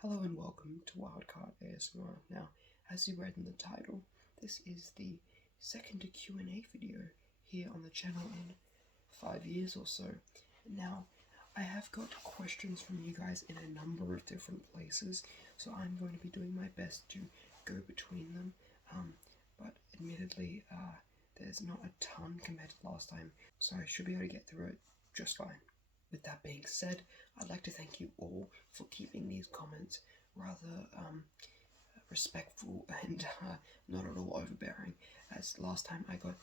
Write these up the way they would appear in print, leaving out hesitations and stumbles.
Hello and welcome to Wildcard ASMR. Now, as you read in the title, this is the second Q&A video here on the channel in 5 years or so. Now, I have got questions from you guys in a number of different places, so I'm going to be doing my best to go between them, but admittedly, there's not a ton compared to last time, so I should be able to get through it just fine. With that being said, I'd like to thank you all for keeping these comments rather respectful and not at all overbearing, as last time I got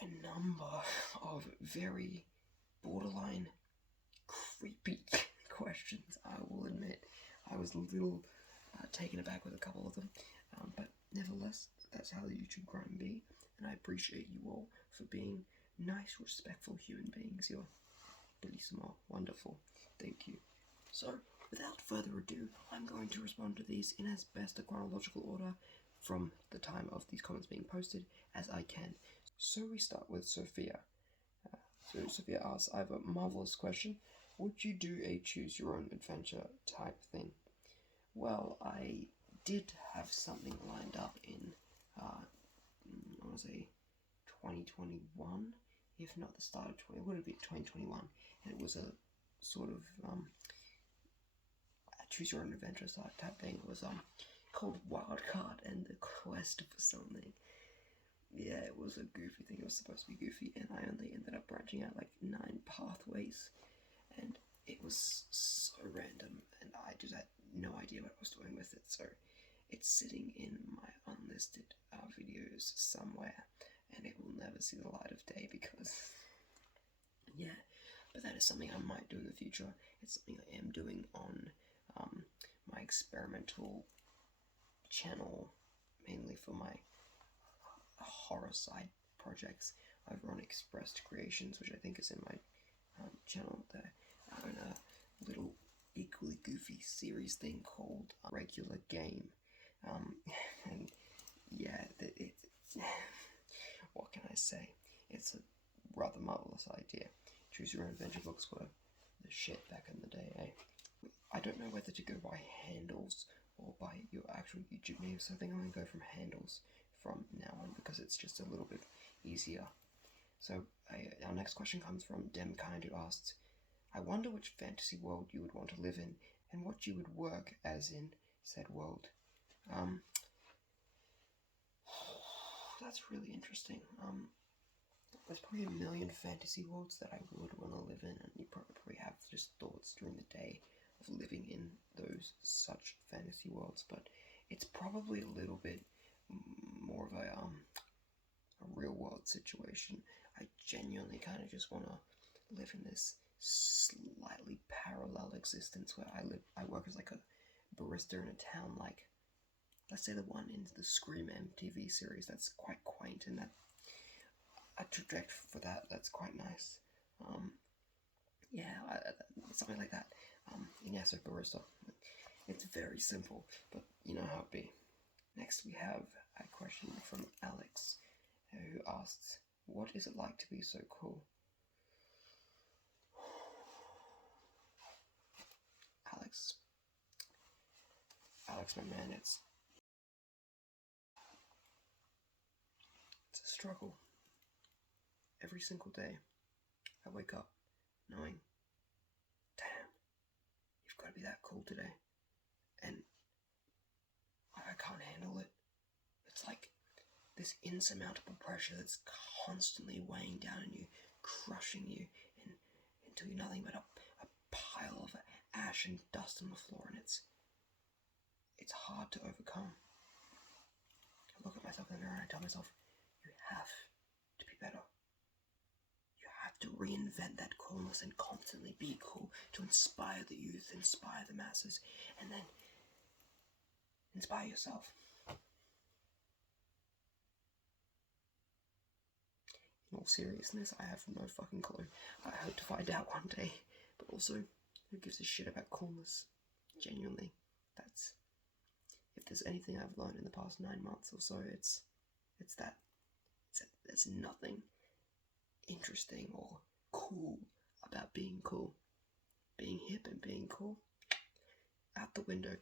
a number of very borderline creepy questions. I will admit I was a little taken aback with a couple of them, but nevertheless, that's how the YouTube grind be, and I appreciate you all for being nice, respectful human beings. You're pretty small. Wonderful. Thank you. So, without further ado, I'm going to respond to these in as best a chronological order from the time of these comments being posted as I can. So we start with Sophia. So Sophia asks, I have a marvelous question. Would you do a choose your own adventure type thing? Well, I did have something lined up in, I want to say 2021, if not the start of 20, it would have been 2021, and it was a sort of choose your own adventure type thing. It was called Wildcard and the Quest for something. Yeah, it was a goofy thing. It was supposed to be goofy, and I only ended up branching out like 9 pathways, and it was so random, and I just had no idea what I was doing with it. So it's sitting in my unlisted videos somewhere, and it will never see the light of day because, yeah, but that is something I might do in the future. It's something I am doing on my experimental channel, mainly for my horror side projects over on Expressed Creations, which I think is in my channel there. I own a little equally goofy series thing called Regular Game, and yeah, what can I say? It's a rather marvelous idea. Choose your own adventure books were the shit back in the day, eh? I don't know whether to go by handles or by your actual YouTube name, so I think I'm going to go from handles from now on because it's just a little bit easier. So our next question comes from Demkind, who asks, I wonder which fantasy world you would want to live in and what you would work as in said world. That's really interesting. There's probably a million fantasy worlds that I would want to live in, and you probably have just thoughts during the day of living in those such fantasy worlds, but it's probably a little bit more of a real world situation. I genuinely kind of just want to live in this slightly parallel existence where I work as like a barista in a town, like let's say the one in the Scream MTV series. That's quite quaint, and that a trajectory for that's quite nice. Something like that. Yeah, so barista. It's very simple, but you know how it be. Next we have a question from Alex, who asks, what is it like to be so cool? Alex, my man, it's a struggle. Every single day, I wake up knowing, damn, you've got to be that cool today, and I can't handle it. It's like this insurmountable pressure that's constantly weighing down on you, crushing you until you're nothing but a pile of ash and dust on the floor, and it's hard to overcome. I look at myself in the mirror and I tell myself, you have to be better. You have to reinvent that coolness and constantly be cool to inspire the youth, inspire the masses, and then inspire yourself. In all seriousness, I have no fucking clue. I hope to find out one day, but also, who gives a shit about coolness? Genuinely, if there's anything I've learned in the past 9 months or so, it's that there's nothing interesting or cool about being cool. Being hip and being cool, out the window.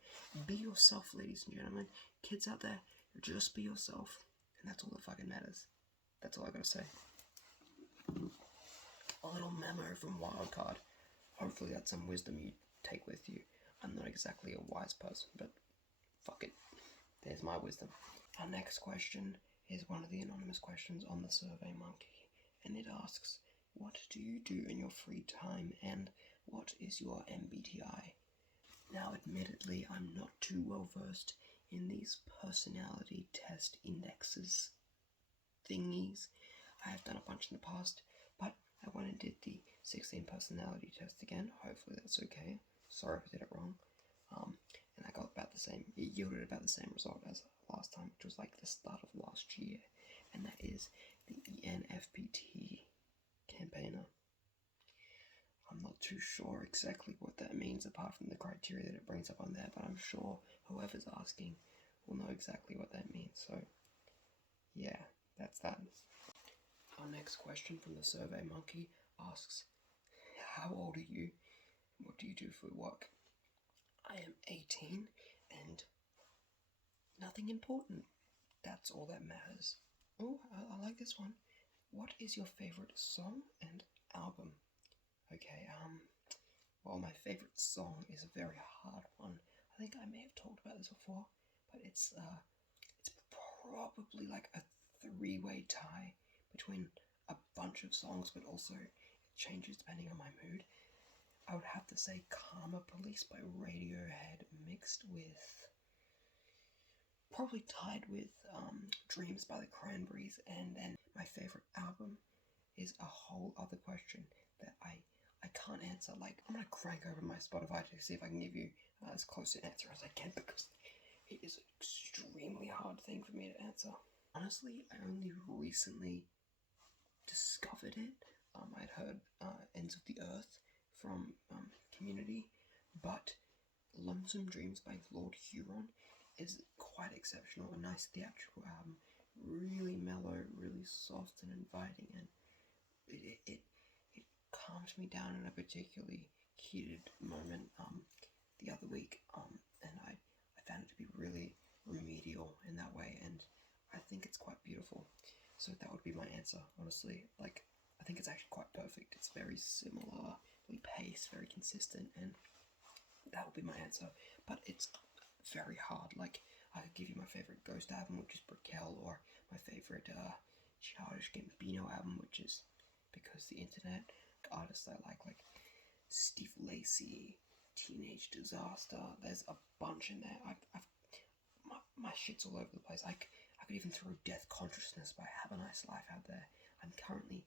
Be yourself, ladies and gentlemen. Kids out there, just be yourself. And that's all that fucking matters. That's all I gotta say. A little memo from Wildcard. Hopefully that's some wisdom you take with you. I'm not exactly a wise person, but fuck it. There's my wisdom. Our next question is one of the anonymous questions on the Survey Monkey. And it asks, what do you do in your free time and what is your MBTI? Now, admittedly, I'm not too well versed in these personality test indexes thingies. I have done a bunch in the past, but I went and did the 16 personality test again. Hopefully that's okay. Sorry if I did it wrong. And I got about the same, it yielded about the same result as last time, which was like the start of last year. And that is the ENFPT campaigner. I'm not too sure exactly what that means apart from the criteria that it brings up on there, but I'm sure whoever's asking will know exactly what that means. So, yeah, that's that. Our next question from the Survey Monkey asks, how old are you? What do you do for work? I am 18 and nothing important. That's all that matters. Oh, I like this one. What is your favorite song and album? Okay, well, my favorite song is a very hard one. I think I may have talked about this before, but it's probably like a three-way tie between a bunch of songs, but also it changes depending on my mood. I would have to say Karma Police by Radiohead mixed with, probably tied with Dreams by the Cranberries, and then my favorite album is A Whole Other Question that I can't answer. Like, I'm gonna crank over my Spotify to see if I can give you as close an answer as I can, because it is an extremely hard thing for me to answer. Honestly, I only recently discovered it. I'd heard Ends of the Earth from Community, but Lonesome Dreams by Lord Huron is quite exceptional. A nice theatrical album, really mellow, really soft and inviting, and it calmed me down in a particularly heated moment the other week, and I found it to be really remedial in that way, and I think it's quite beautiful. So that would be my answer, honestly. Like, I think it's actually quite perfect. It's very similarly paced, very consistent, and that would be my answer. But it's very hard. Like, I could give you my favorite Ghost album, which is Brickell, or my favorite Childish Gambino album, which is Because the Internet. Artists I like Steve Lacy, Teenage Disaster. There's a bunch in there. My shit's all over the place. I could even throw Death Consciousness by Have a Nice Life out there. I'm currently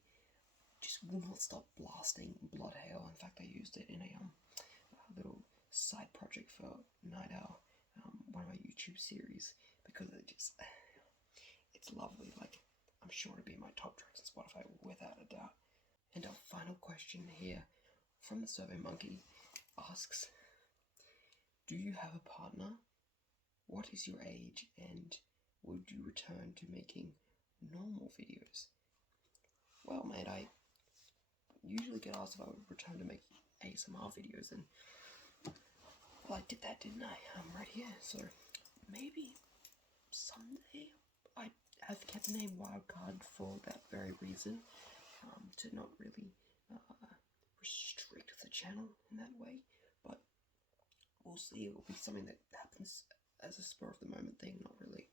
just will not stop blasting Blood Hail. In fact, I used it in a little side project for Night Owl, one of my YouTube series, because it's lovely. Like, I'm sure to be in my top tracks on Spotify without a doubt. And our final question here from the Survey Monkey asks, do you have a partner? What is your age, and would you return to making normal videos? Well, mate, I usually get asked if I would return to making ASMR videos, and well, I did that, didn't I? I'm right here, so maybe someday. I have kept the name Wildcard for that very reason, to not really restrict the channel in that way, but we'll see. It will be something that happens as a spur of the moment thing, not really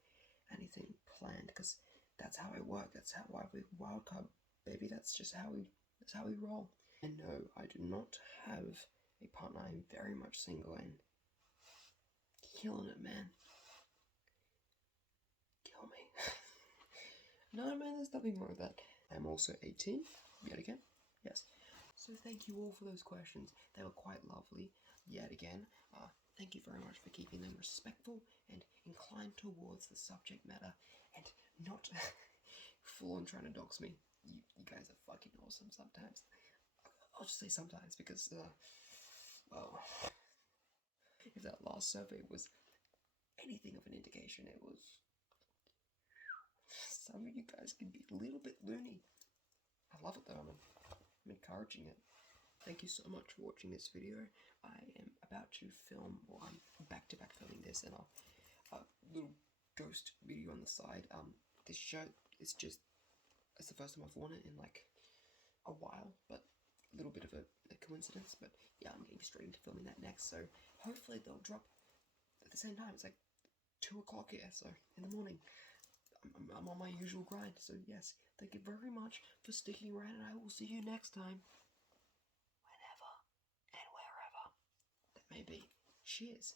anything planned, because that's how I work. That's how I Wildcard, baby. That's just how we roll. And no, I do not have a partner. I'm very much single and killing it, man. Kill me. No, man, there's nothing wrong with that. I'm also 18, yet again. Yes. So thank you all for those questions. They were quite lovely, yet again. Thank you very much for keeping them respectful and inclined towards the subject matter, and not full on trying to dox me. You guys are fucking awesome sometimes. I'll just say sometimes, because, well, if that last survey was anything of an indication, it was... Some of you guys can be a little bit loony. I love it though, I'm encouraging it. thank you so much for watching this video. I am about to film, or I'm back-to-back filming this, and a little ghost video on the side. This shirt is just, it's the first time I've worn it in like a while, but a little bit of a coincidence. But yeah, I'm getting straight into filming that next, so hopefully they'll drop at the same time. It's like 2 o'clock here, so in the morning. I'm on my usual grind, so yes, thank you very much for sticking around, and I will see you next time. Whenever and wherever that may be. Cheers.